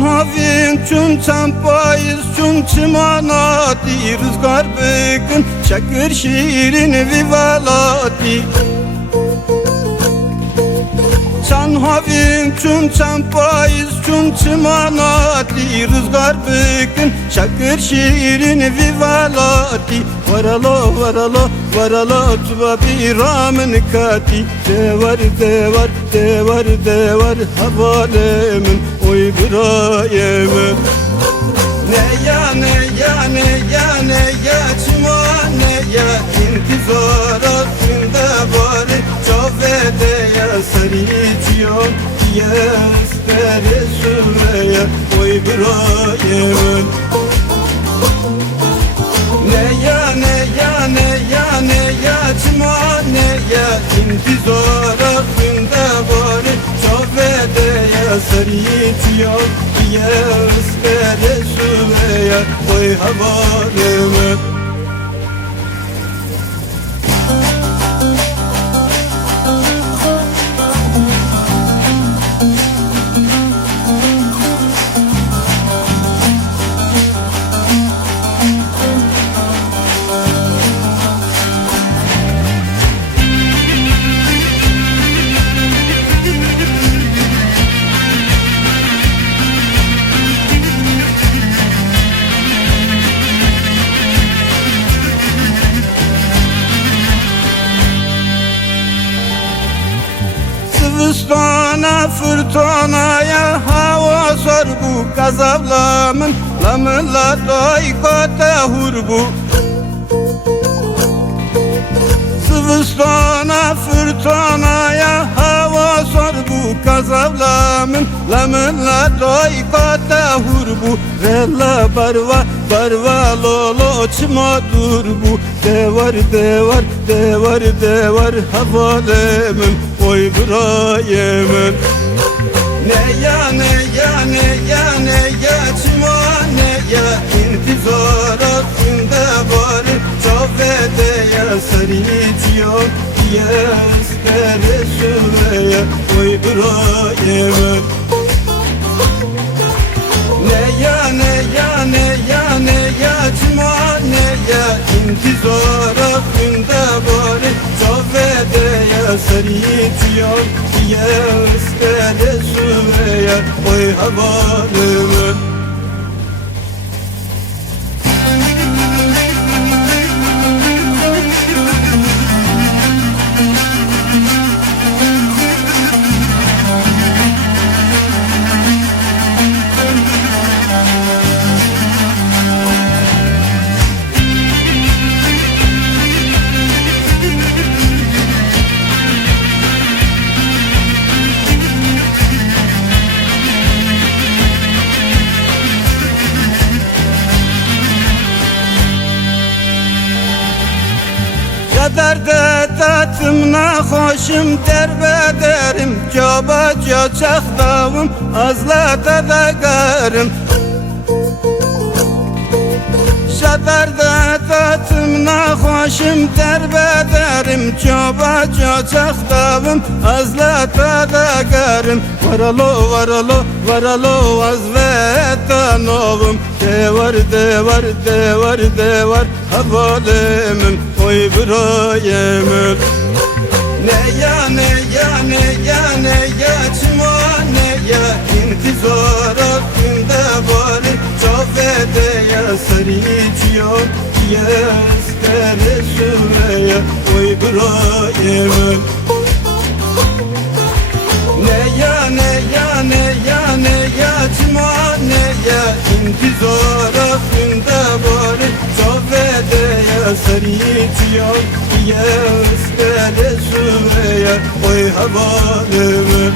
havin çun çampayız çun çımanati rızgar bükün çakır şirin vivalati Çan havin çun çampayız çun çımanati rızgar bükün çakır şirin vivalati Varalo varalo varalo tuva biramın kati Devar devar devar devar havalemin oy burayemin Ne ya ne ya ne ya ne ya çima ne ya intizar aklında bari Çavvede ya sarı içiyor Yestere süreye oy burayemin Ne ya ne ya ne ya ne ya çima ne ya intizar aklında bari Çavvede ya sarı içiyor Yestere süreye oy havalemin Sıvıstana fırtınaya hava sor bu gazablamın Lamıla doykota hurbu Sıvıstana fırtınaya hava sor bu gazablamın Lamıla doykota hurbu Vella barva barva lolo çıma dur bu Devar devar devar devar havalemim oy burayemin Ne ya ne ya ne ya ne ya çıma ne ya intizar aklında bari Çavvede ya sarı içiyor Yestere süreye oy burayemin Ne ya ne ya ne ya ne ya çıma ne ya intizar aklında bari Çavvede ya sarı içiyor Yestere süreye oy havalemin Derde tatımna hoşum derbederim Cobaca çaktavım azlata da garım Derde tatımna hoşum derbederim Cobaca çaktavım azlata da garım Varalo varalo varalo azvetanovum Devar devar devar devar havalemim oy burayemin Ne ya ne ya ne ya ne ya çıma ne ya intizar aklında bari Çavvede ya sarı içiyor Yestere süreye oy burayemin Ne ya ne ya ne ya ne ya çıma ne ya intizar aklında bari Çavvede ya sarı içiyor Yestere süreye oy havalemin